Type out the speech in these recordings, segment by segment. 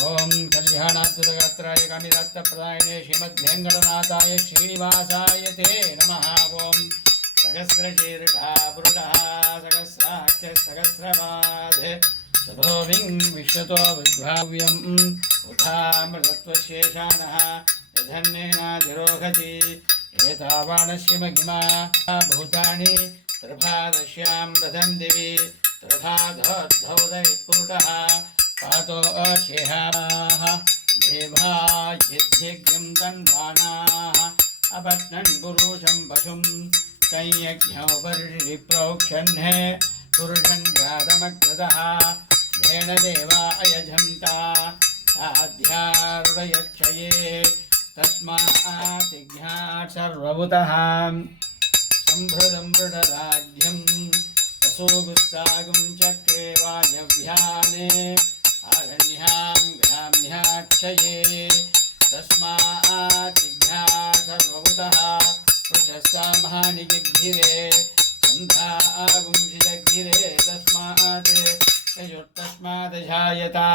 ओम कल्याणात्मगात्राय कामिदात्तप्रदायिने श्रीमद्भ्यङ्गणनाथाय श्रीनिवासाय ते नमः। ॐ सहस्रशीर्षा पुरुषः, सहस्राख्य सहस्रपाद सभोविं विश्वतो विद्भाव्यम्। उठामृतत्वशेषानः। यधन्येनाधिरोहति एतावाणस्य महिमा भूतानि प्रभादश्यां रथं दिवि प्रभाधोद्धौदवित्पुरुषः पातो अशिहाः देवायज्ञं तन्वानाः अपत्नन् पुरुषं पशुं कैयज्ञोपरिप्रोक्षन् पुरुषं जातमग्रतः धेन देवा अयजन्ता साध्यारुडयक्षये तस्मातिज्ञात् सर्वभूतः। सम्भृतं मृडराज्यं वसुगुस्तागुं चक्रे वायव्याने ग्राम्याक्षये तस्मात् सर्वभूतः पृथस्सामानि जग्धिरे सन्धागुंसि जग्धिरे तस्मात् तस्मादजायता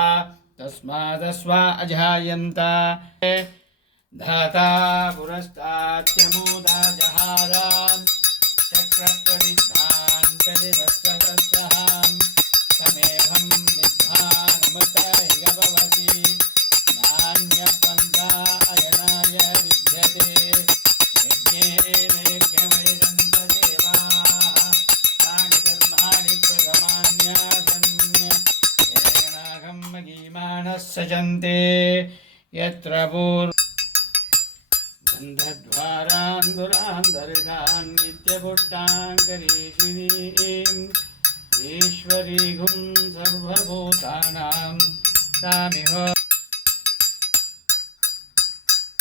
तस्मादस्वा अजायन्त धाता पुरस्तात्यमोदा जहारान् महीमानः सजन्ते यत्र पूर्व गन्धद्वारान् दुरान् दर्शान् सर्वभूतानां तामिह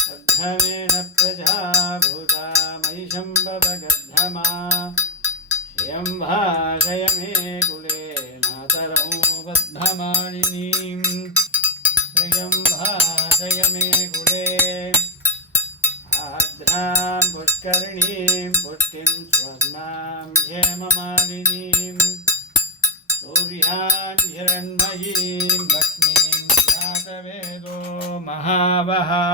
सद्धमेन प्रजा भूता मयि भाषय नातरौ श्रियं भाषय मे कुले आर्द्रां पुष्करिणीं पुष्टिं स्वर्णां हेममालिनीं सूर्यान् हिरण्मयीं लक्ष्मीं जातवेदो महावहा